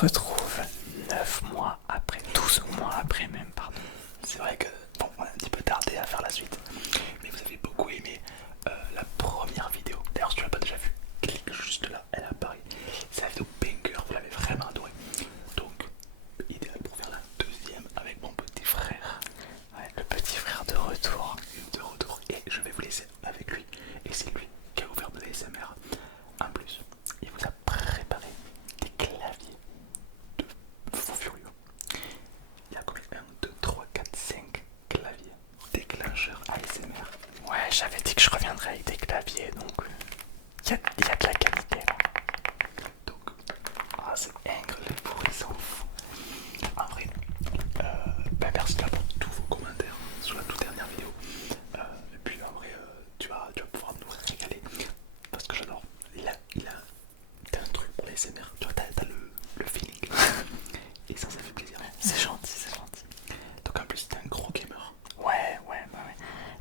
retrouve 9 mois après, 12 mois après même, pardon. C'est vrai que bon, on a un petit peu tardé à faire la suite, mais vous avez beaucoup aimé la première vidéo. D'ailleurs, si tu l'as pas déjà vue, clique juste là, elle apparaît. C'est la vidéo banger, vous l'avez vraiment adoré. Donc, idéal pour faire la deuxième avec mon petit frère. Ouais, le petit frère de retour. De retour, et je vais vous laisser avec lui. Et c'est lui qui a ouvert de l'ASMR. En plus, il vous a préparé des claviers de fou furieux. Il y a combien? 1, 2, 3, 4, 5 claviers déclencheurs ASMR. Ouais, j'avais dit que je reviendrais avec des claviers, donc il y a de la qualité là. Donc, c'est incroyable, les bruits sont fous. En vrai, merci là pour tous vos commentaires sur la toute dernière vidéo. Et puis en vrai, tu vas pouvoir nous régaler parce que j'adore. T'as un truc pour les SMR, tu vois, t'as le feeling. Et ça fait plaisir. C'est gentil, c'est gentil. Donc en plus, t'es un gros gamer. Ouais.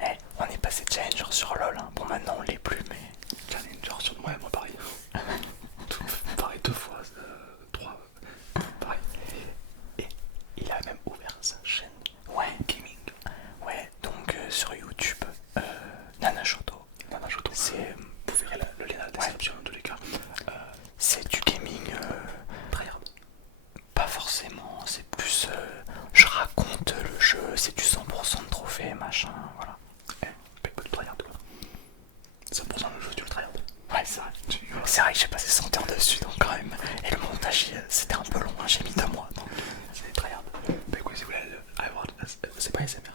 Eh, on est passé de Challenger sur LoL, hein. Bon maintenant on l'est plus, mais... Challenger sur moi, pareil. Pareil, 2 fois, 3, pareil. Et il a même ouvert sa chaîne gaming. Ouais, donc sur YouTube, Nana Shoto. C'est... Vous verrez le lien dans la description en tous les cas. C'est du gaming... Tryhard. Pas forcément, c'est plus... je raconte le jeu, c'est du 100% de trophée, machin, voilà. Écoute, tryhard quoi. 100% le jeu, tu le tryhard. Ouais, c'est vrai. C'est vrai que j'ai passé 100 heures dessus, donc quand même. Et le montage, c'était un peu long, hein, j'ai mis 2 mois. Donc... C'est tryhard. Bah écoute, si vous voulez aller voir, c'est pas SMR.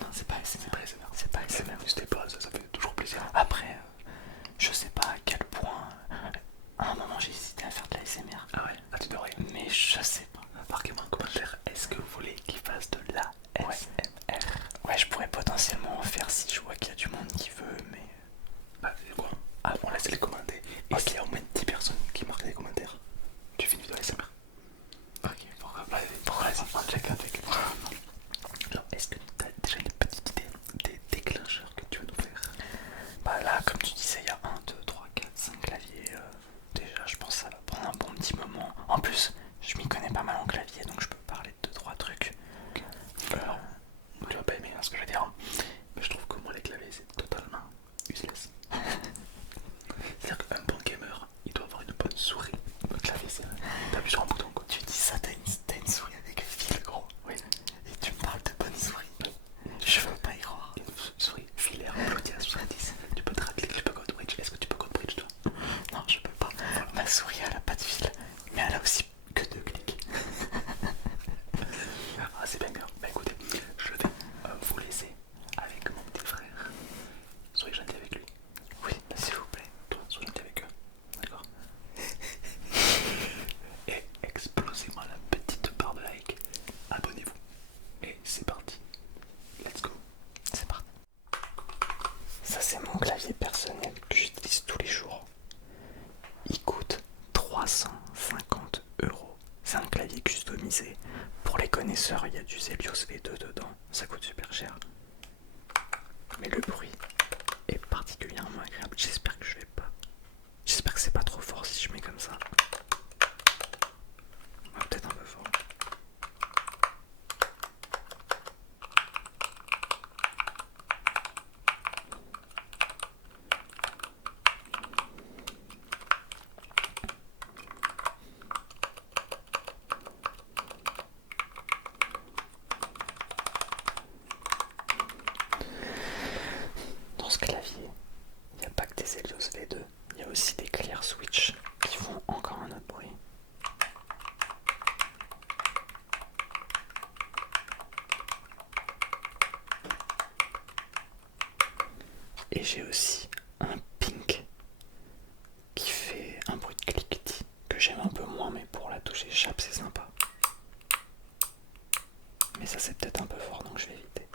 Non, c'est pas SMR. C'est pas SMR. N'hésitez pas, ça fait toujours plaisir. Après, je sais pas à quel point... à un moment, j'ai hésité à faire de la SMR. Ah ouais, tu devrais. Mais je sais pas. Marquez-moi en commentaire, est-ce que vous voulez qu'il fasse de la SMR? Ouais, je pourrais potentiellement en faire si je vois qu'il y a du monde qui veut, mais... Bah, c'est quoi? On laisse les commenter. Et s'il y a au moins 10 personnes qui marquent des commentaires, tu fais une vidéo ASMR. Ok, pourquoi vas-y, check. Alors, est-ce que tu as déjà une petite idée des déclencheurs que tu veux nous faire? Bah là, comme tu disais, il y a 1, 2, 3, 4, 5 claviers. Déjà, je pense que ça va prendre un bon petit moment. En plus, je m'y connais pas mal en clavier, donc je peux parler de 2-3 trucs. Alors, tu vas pas aimer ce que je vais dire, mais je trouve que moi les claviers c'est totalement useless. C'est-à-dire qu'un bon gamer, il doit avoir une bonne souris. Le clavier, c'est t'appuies sur un bouton quoi. Tu dis ça, t'as une souris avec fil, gros. Oui. Et tu me parles de bonne souris. Je veux pas y croire. Une souris filaire bloquée à 70. Tu peux traquer, tu peux code bridge. Est-ce que tu peux code bridge toi? Non, je peux pas. Ma souris, elle a pas de fil. Mais elle a aussi que 2 clics. Ah, c'est bien. Bah écoutez, je vais vous laisser avec mon petit frère. Soyez gentil avec lui. Oui, s'il vous plaît. Toi, sois gentil avec eux. D'accord? Et explosez-moi la petite barre de like. Abonnez-vous. Et c'est parti. Let's go. C'est parti. Ça, c'est mon clavier personnel que j'utilise tous les jours. Il coûte 350 €. C'est un clavier customisé. Pour les connaisseurs, il y a du Zelios V2 dedans. Ça coûte super cher. Mais le bruit est particulièrement agréable. J'espère que je vais pas. J'espère que c'est pas trop fort si je mets comme ça. Ouais, peut-être un peu fort. Dans ce clavier, il n'y a pas que des Helios V2, il y a aussi des Clear Switch qui font encore un autre bruit. Et j'ai aussi un Pink qui fait un bruit de cliquetis que j'aime un peu moins, mais pour la touche échappe c'est sympa. Mais ça c'est peut-être un peu fort donc je vais éviter.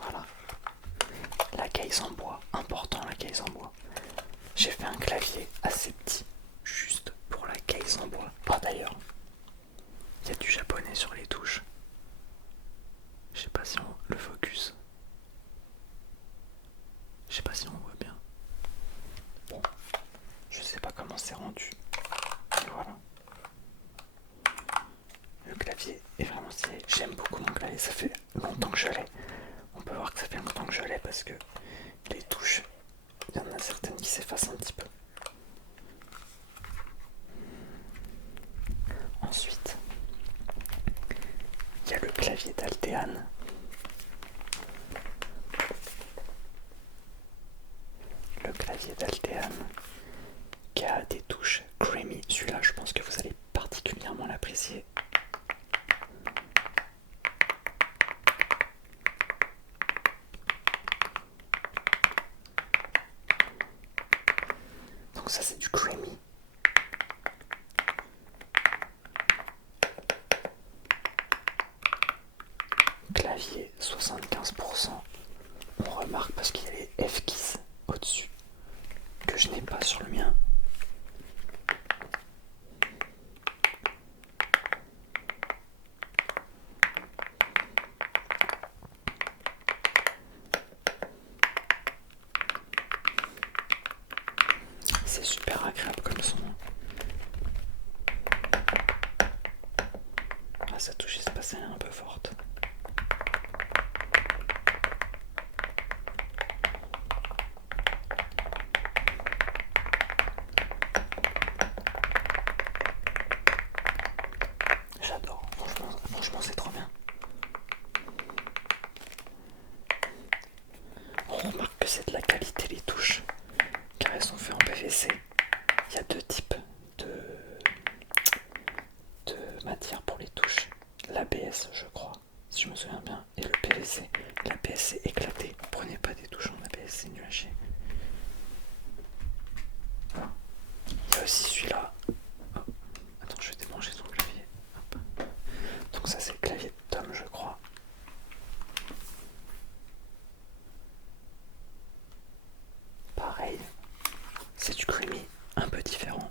Voilà. La case en bois, important la case en bois. J'ai fait un clavier assez petit, juste pour la case en bois. Ah d'ailleurs, il y a du japonais sur les touches. Je sais pas si on le focus. Je sais pas si on voit bien. Bon, je sais pas comment c'est rendu. Et voilà. Le clavier est vraiment stylé. J'aime beaucoup mon clavier. Ça fait longtemps que je l'ai. On peut voir que ça fait longtemps que je l'ai parce que les touches, il y en a certaines qui s'effacent un petit peu. Ensuite, il y a le clavier d'Altean. Le clavier d'Altean qui a des touches creamy. Celui-là, je pense que vous allez particulièrement l'apprécier. Donc ça, c'est du creamy. Clavier 75%. On remarque parce qu'il y a les F-keys au-dessus que je n'ai pas sur le mien. C'est super agréable comme son. Ah, sa touche espacée est un peu forte. J'adore, franchement c'est trop bien. On remarque que c'est de la qualité les touches, car elles sont faites en PVC. Il y a deux types de matière pour les touches. L'ABS je crois, si je me souviens bien, et le PVC. L'ABS c'est éclaté, prenez pas des touches en ABS, c'est nul à chier. Voilà. Il y a aussi celui-là. Oh. Attends, je vais débrancher son clavier. Hop. Donc ça c'est le clavier de Tom je crois. Pareil, c'est du creamy, un peu différent.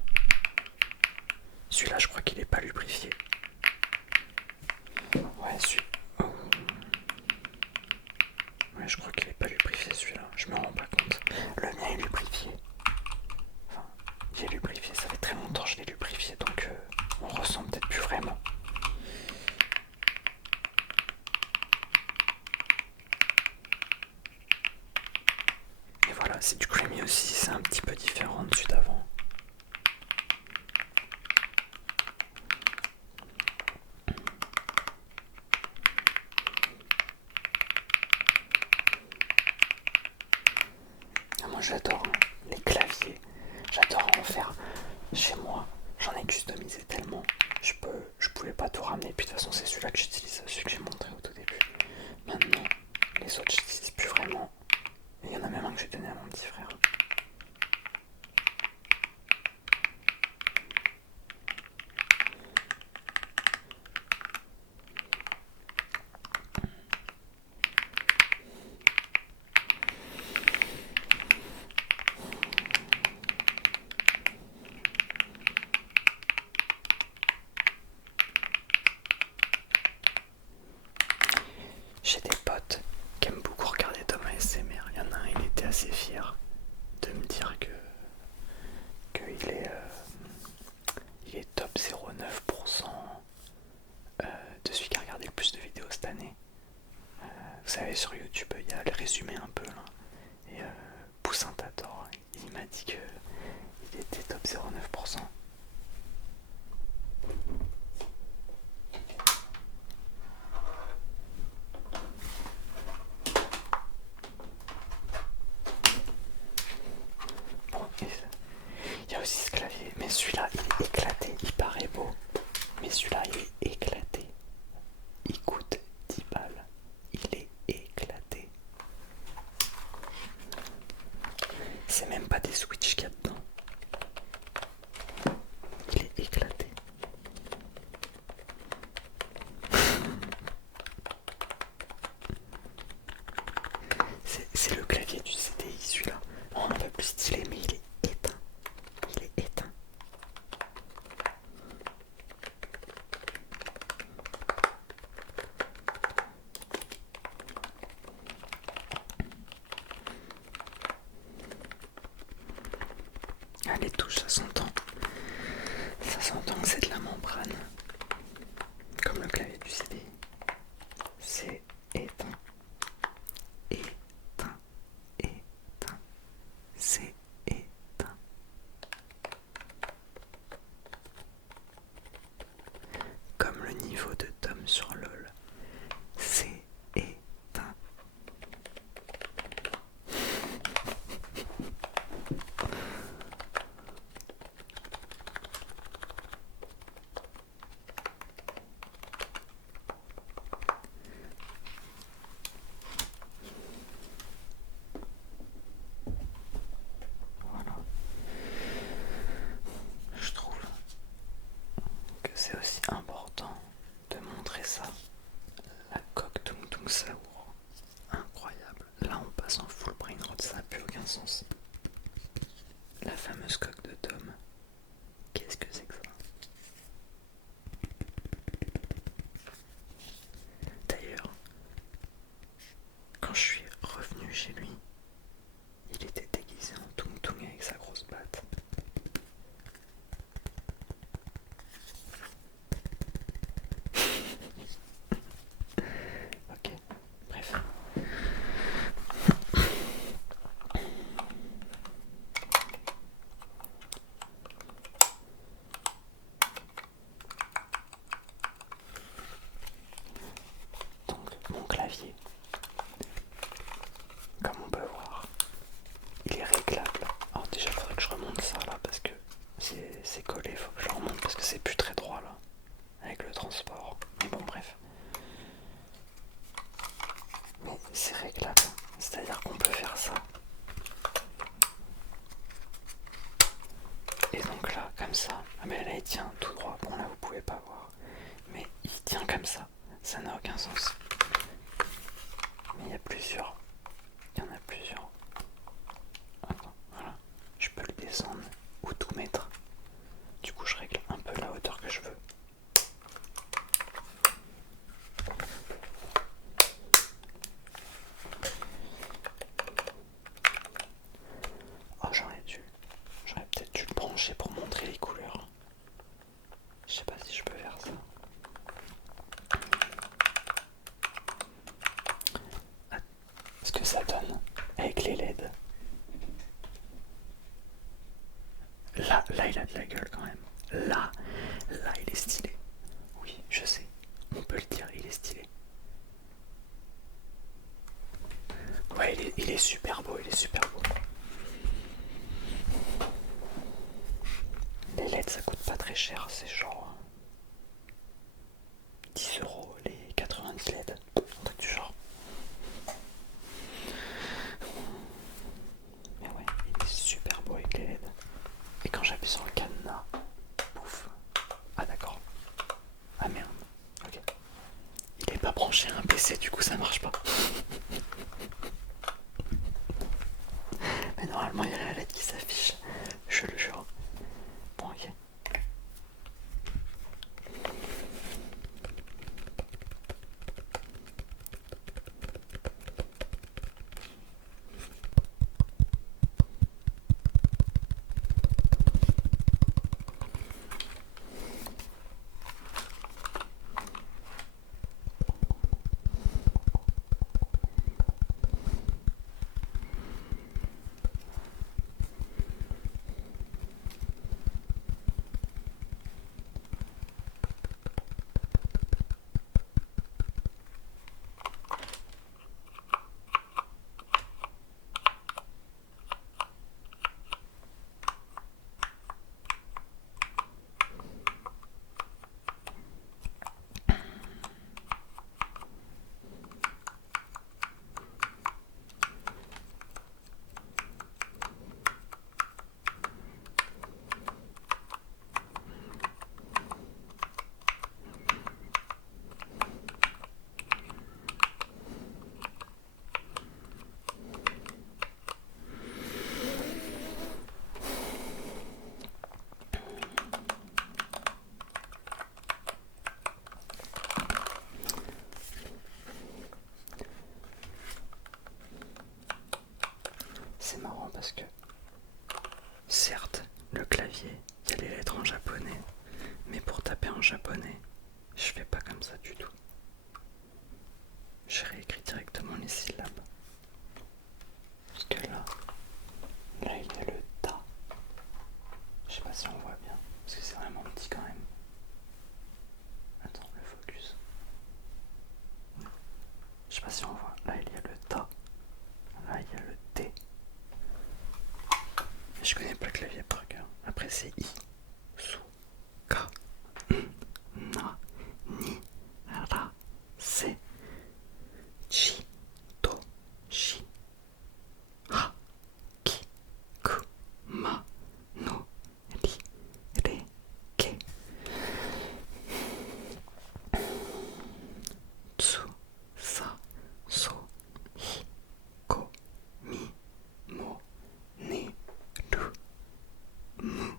Celui-là je crois qu'il est pas lubrifié. Ouais, ouais, je crois qu'il est pas lubrifié celui-là, je me rends pas compte. Le mien est lubrifié. Enfin, il est lubrifié, ça fait très longtemps que je l'ai lubrifié, donc on ressent peut-être plus vraiment. Et voilà, c'est du creamy aussi, c'est un petit peu différent de celui d'avant. Ah, moi j'adore les claviers, j'adore en faire chez moi. J'en ai customisé tellement, je pouvais pas tout ramener. Puis de toute façon c'est celui-là que j'utilise, celui que j'ai montré au tout début. Maintenant, les autres j'utilise plus vraiment. Il y en a même un que j'ai donné à mon petit frère. J'ai des potes qui aiment beaucoup regarder Tom ASMR. Il y en a un, il était assez fier de me dire il est top 0,9% de celui qui a regardé le plus de vidéos cette année. Vous savez, sur YouTube, il y a le résumé un peu là. Et Poussin t'adore. Il m'a dit qu'il était top 0,9%. Bon, il y a aussi ce clavier, mais celui-là il est éclaté, il paraît beau, mais celui-là il est éclaté. Il coûte 10 balles, il est éclaté. C'est même pas des switches qu'il y a dedans. Il est éclaté. C'est le clavier du CDI celui-là. Un peu plus stylé, mais il est éteint. Il est éteint. Ah, les touches, ça s'entend. Ça s'entend que c'est de la membrane. Comme le clavier du CD. C'est éteint. Éteint. Éteint. C'est éteint. Comme le niveau de Tom sur LOL. C'est éteint. Voilà. Je trouve que c'est aussi important de montrer ça. La coque Tung Tung Saour. Incroyable. Là on passe en full brain rot, ça n'a plus aucun sens. La fameuse coque de Tom. Qu'est-ce que c'est que ça? D'ailleurs, quand je suis revenu chez lui, il était déguisé en Tung Tung avec sa grosse batte. Ok, bref. Donc, mon clavier, comme on peut voir, il est réglable. Alors déjà, il faudrait que je remonte ça là parce que c'est collé, il faut que je le remonte parce que c'est plus très droit là, avec le transport. Mais bon, bref. Mais c'est réglable, c'est-à-dire qu'on peut faire ça. Et donc là, comme ça, ah ben là il tient tout droit. Bon là vous pouvez pas voir, mais il tient comme ça n'a aucun sens. Mais il y en a plusieurs. Attends, voilà. Je peux le descendre ou tout mettre. Du coup je règle un peu la hauteur que je veux. Oh j'aurais peut-être dû le brancher pour montrer les couleurs. Je sais pas si je peux faire ça. Ce que ça donne avec les LED. Là il a de la gueule quand même. Là il est stylé. Oui, je sais. On peut le dire, il est stylé. Ouais, il est super beau, il est super beau. Les LED ça coûte pas très cher, c'est genre 10 € les 90 LED, un truc du genre. Mais ouais, il est super beau avec les LED. Et quand j'appuie sur le cadenas, pouf. Ah d'accord. Ah merde, ok. Il est pas branché à un PC, du coup ça marche pas. Mais normalement il y a la LED qui s'affiche, je le jure. Bon ok. C'est marrant parce que certes le clavier, il y a les lettres en japonais. Mais pour taper en japonais, je fais pas comme ça du tout. Je réécris directement les syllabes. Parce que là il y a le ta. Je sais pas si on voit bien. Parce que c'est vraiment petit quand même. Attends, le focus. Je sais pas si on voit. Là il y a le ta. Là il y a le T. Mais je connais pas le clavier par cœur. Après c'est I, Su, Ka, Na, Ni, Ra, Se, Chi, To, Shi, Ha, Ki, Ku, Ma, No, Ri, Re, Ke, Tsu, Sa, So, Hi, Ko, Mi, Mo, Ne, Ru, Mu,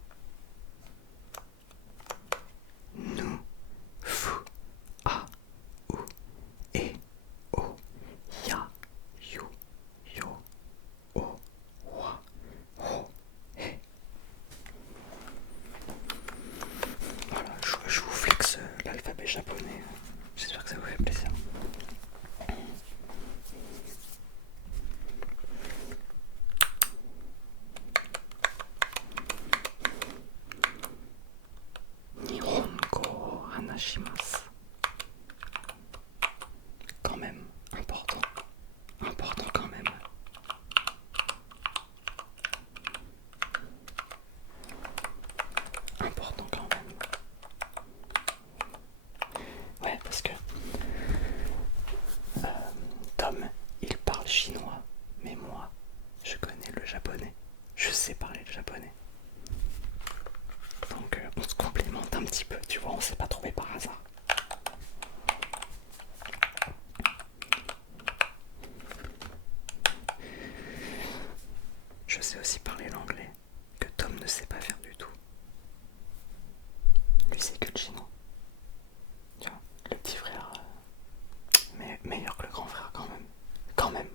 Nu, Fu, A, U, E, O, Ya, Yu, Yo, O, Wa, Ho, He. Voilà, je vous flex l'alphabet japonais. J'espère que ça vous fait plaisir. Nihongo hanashimasu. Quand même, important. Important quand même. Important quand même. Ouais, parce que Tom, il parle chinois, mais moi, je connais le japonais. Je sais parler le japonais. Donc on se complémente un petit peu, tu vois, on s'est pas trouvé par hasard. Je sais aussi parler l'anglais, que Tom ne sait pas faire du tout. Lui c'est que le chinois. Tu vois, le petit frère, mais meilleur que le grand frère quand même. Quand même.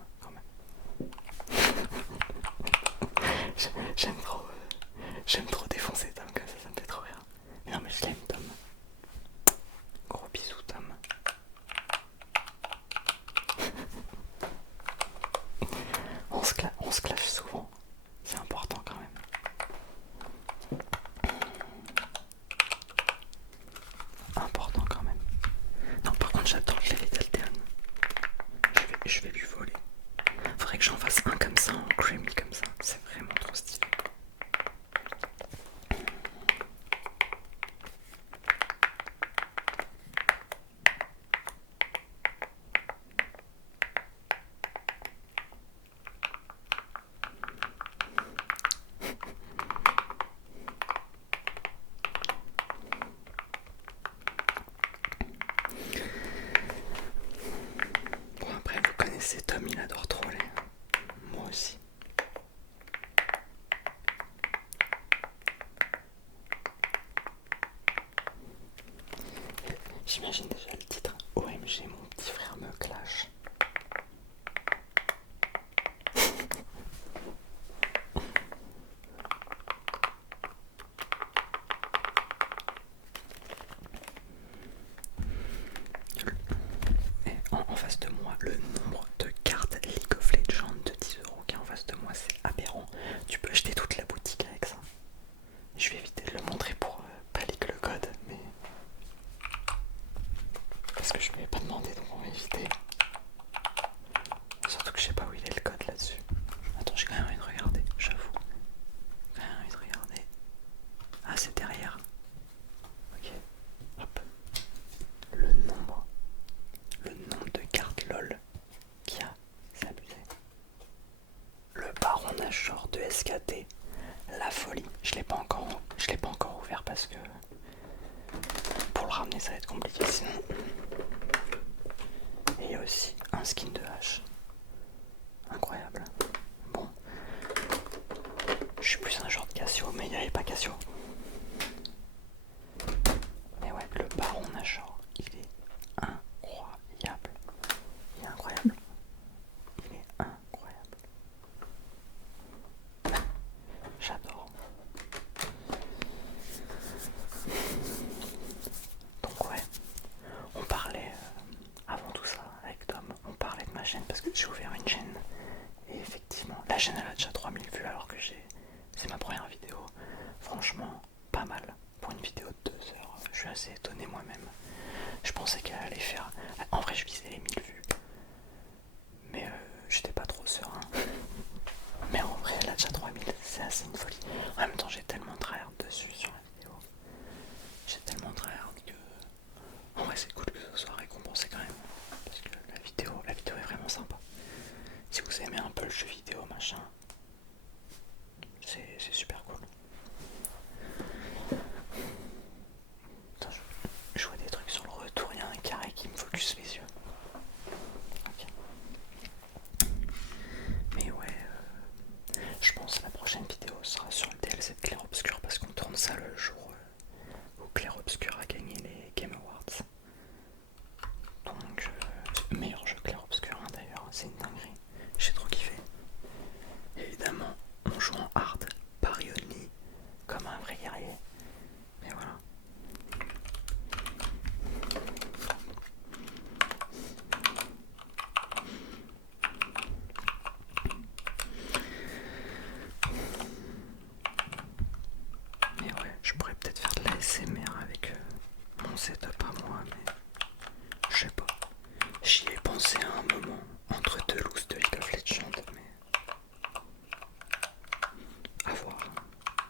J'aime trop défoncer Tom comme ça me fait trop rire. Mais non mais je l'aime Tom. Gros bisous Tom. On se clash souvent. C'est important quand même. Important quand même. Non par contre j'adore le clavier d'Alteon. Je vais lui voler. Faudrait que j'en fasse un comme ça, en creamy comme ça. C'est vraiment trop stylé. Bon après vous connaissez Tom, il adore troller. Moi aussi. J'imagine déjà le titre. OMG, mon petit frère me clash. Et en face de moi, le nombre de cartes League of Legends de 10 € qui est en face de moi, c'est aberrant. Tu peux acheter toute la boutique avec ça. Je vais éviter de le montrer pour pas leak le code, mais parce que je lui ai pas demandé, donc on va éviter. Surtout que je sais pas où il est le code là-dessus. Attends, j'ai quand même envie de regarder, j'avoue. J'ai quand même envie de regarder. Ah, c'est derrière. Ok. Hop. Le nombre de cartes LOL qu'il y a, c'est abusé. Le baron Nashor de SKT, la folie. Je l'ai pas encore ouvert parce que pour le ramener ça va être compliqué sinon. Et il y a aussi un skin de hache. Incroyable. Bon. Je suis plus un genre de Cassio, mais il n'y avait pas Cassio. Mais ouais, le baron Nashor, il est incroyable. Il est incroyable. Il est incroyable. J'adore. c'est une folie. En même temps, j'ai tellement tryhard dessus sur la vidéo. J'ai tellement tryhard que... En vrai, c'est cool que ce soit récompensé quand même. Parce que la vidéo est vraiment sympa. Si vous aimez un peu le jeu vidéo, machin, c'est super cool. Attends, je vois des trucs sur le retour, il y a un carré qui me focus les yeux. Ok. Mais ouais, je pense que la prochaine vidéo sera sur le DLC de Clair Obscur parce qu'on tourne ça le jour où Clair Obscur a gagné les Game Awards. Donc, meilleur jeu Clair Obscur d'ailleurs, c'est une dinguerie. J'ai trop kiffé. Évidemment, on joue en hard, pari only, comme un vrai guerrier. Mais voilà. Mais ouais, je pourrais peut-être faire de la SMR avec mon setup à moi, mais je sais pas. J'y ai pensé à un moment entre deux looses de League of Legends, mais à voir,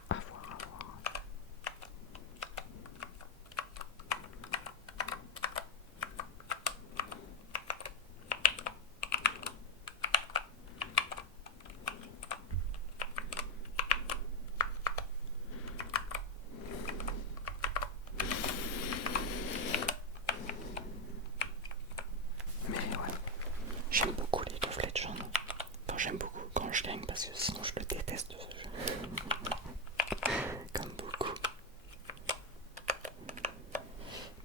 à voir, à voir. Mais ouais, j'aime beaucoup League of Legends. Enfin, j'aime beaucoup quand je gagne parce que sinon je le déteste ce jeu. Comme beaucoup.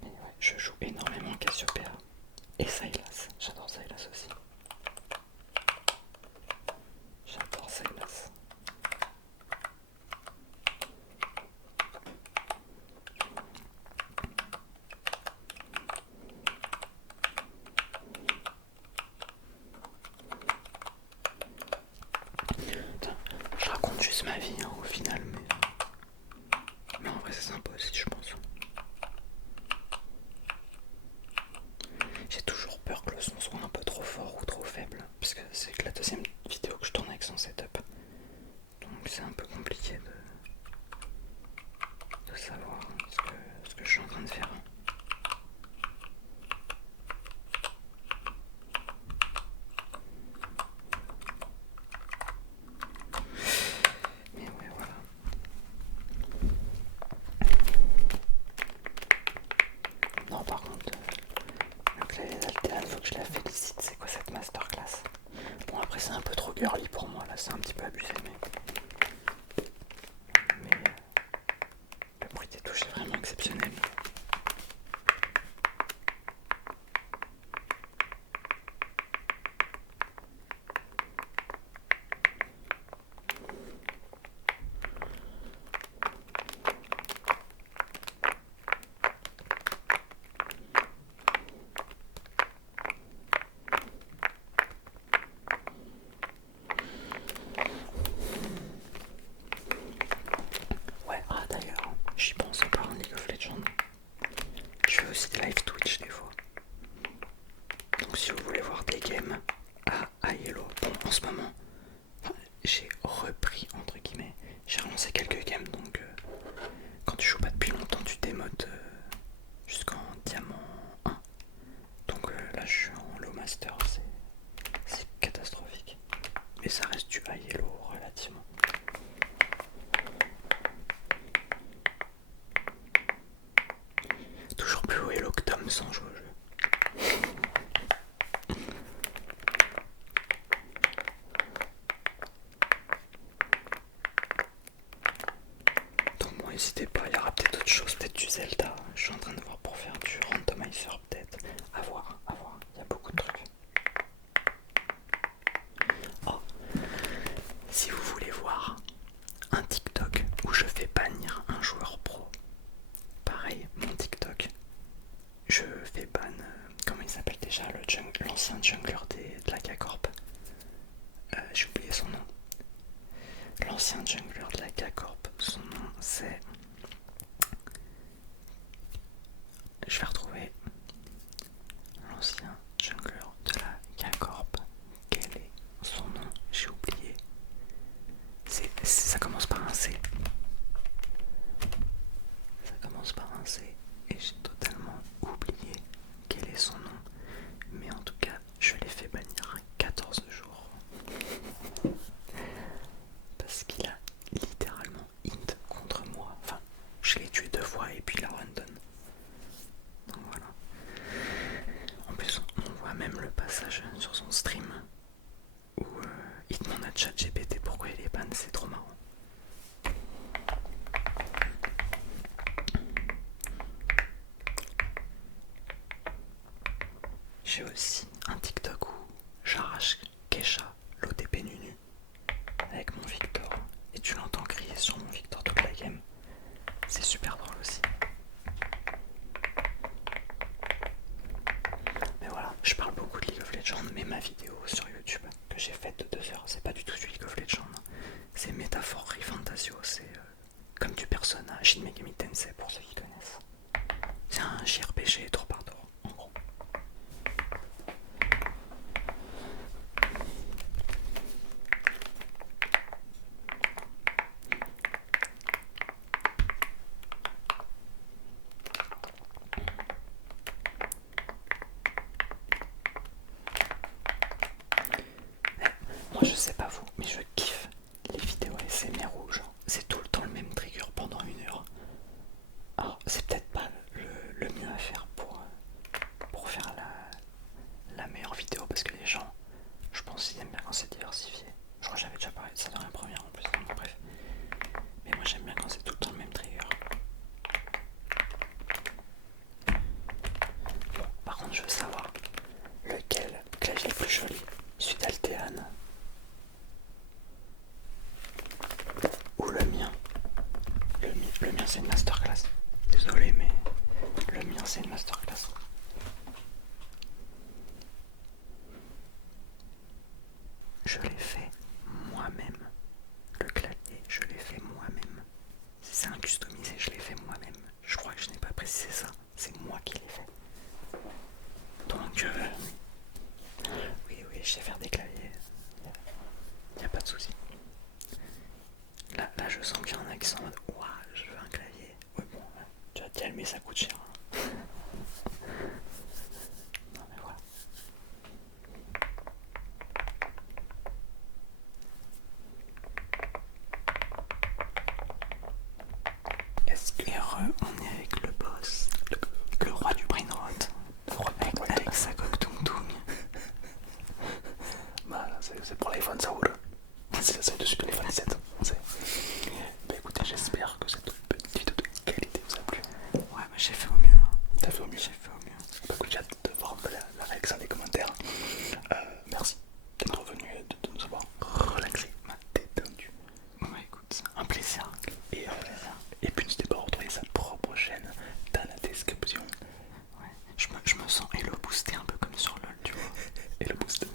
Mais ouais, je joue énormément Cassiopeia. Et Sylas, j'adore Sylas aussi. J'adore Sylas. Je raconte juste ma vie hein, au final, mais en vrai c'est sympa aussi je pense. J'ai toujours peur que le son soit un peu trop fort ou trop faible, parce que c'est que la deuxième vidéo que je tourne avec son setup. Donc c'est un peu compliqué de savoir ce que je suis en train de faire. Mais ouais voilà. Non par contre, le clavier d'Altean, faut que je la félicite, c'est quoi cette masterclass? Bon après c'est un peu trop girly pour moi là, c'est un petit peu abusé mais le bruit des touches est vraiment exceptionnel. Ouais, ah d'ailleurs, j'y pense en parlant de League of Legends. Je fais aussi des live Twitch des fois. Donc si vous voulez voir des games à Yellow, bon en ce moment, j'ai repris entre guillemets. J'ai relancé quelques games donc quand tu joues pas depuis longtemps tu démotes jusqu'en diamant 1. Donc là je suis en low master, c'est catastrophique. Mais ça reste du high Yellow relativement. Toujours plus haut Yellow que Tom sans jouer au jeu. Donc bon, n'hésitez pas, il y aura peut-être autre chose, peut-être du Zelda. Je suis en train de voir pour faire du randomizer peut-être. À voir, il y a beaucoup de trucs. Oh, si vous voulez voir un TikTok où je fais bannir un joueur pro, pareil, mon TikTok, je fais ban, comment il s'appelle déjà, l'ancien jungler de la K-Corp. J'ai oublié son nom. L'ancien jungler de la K-Corp, son nom c'est... Je vais retrouver l'ancien jungler de la K-Corp. Quel est son nom? J'ai oublié. Ça commence par crois que j'avais déjà parlé de ça dans la première en plus. Bon, bref. Mais moi j'aime bien quand c'est tout le temps le même trigger. Bon, par contre je veux savoir lequel clavier est le plus joli. Celui d'Altean ou le mien. Le mien c'est une masterclass. Désolé mais le mien c'est une masterclass. Je l'ai fait moi-même. Le clavier, je l'ai fait moi-même. Si c'est un customisé, je l'ai fait moi-même. Je crois que je n'ai pas précisé ça. C'est moi qui l'ai fait. Donc, oui, je sais faire des claviers. Il n'y a pas de souci. Là, je sens qu'il y en a qui sont en mode ouah, je veux un clavier. Ouais, bon, tu vas te calmer, ça coûte cher. Hein. Non, mais voilà. Est-ce que on est avec le boss, le roi du brain rot, avec sa coque tung tung. Bah, c'est pour l'iPhone, ça roule. C'est dessus de l'iPhone 17. Bah écoutez, j'espère que cette petite vidéo de qualité vous a plu. Ouais, mais j'ai fait au mieux. Hein. T'as fait au mieux. J'ai fait au mieux. Bah écoute, j'ai hâte de voir la réaction des commentaires. Merci d'être venu et de nous avoir relaxé, détendu. Ouais, écoute, un plaisir. Et puis n'hésitez pas à retrouver sa propre chaîne dans la description. Ouais. Je me sens Hello boosté un peu comme sur LOL, tu vois. Et le boost.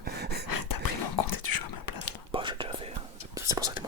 T'as pris mon compte et tu joues à ma place là. Bah j'ai déjà fait, c'est pour ça que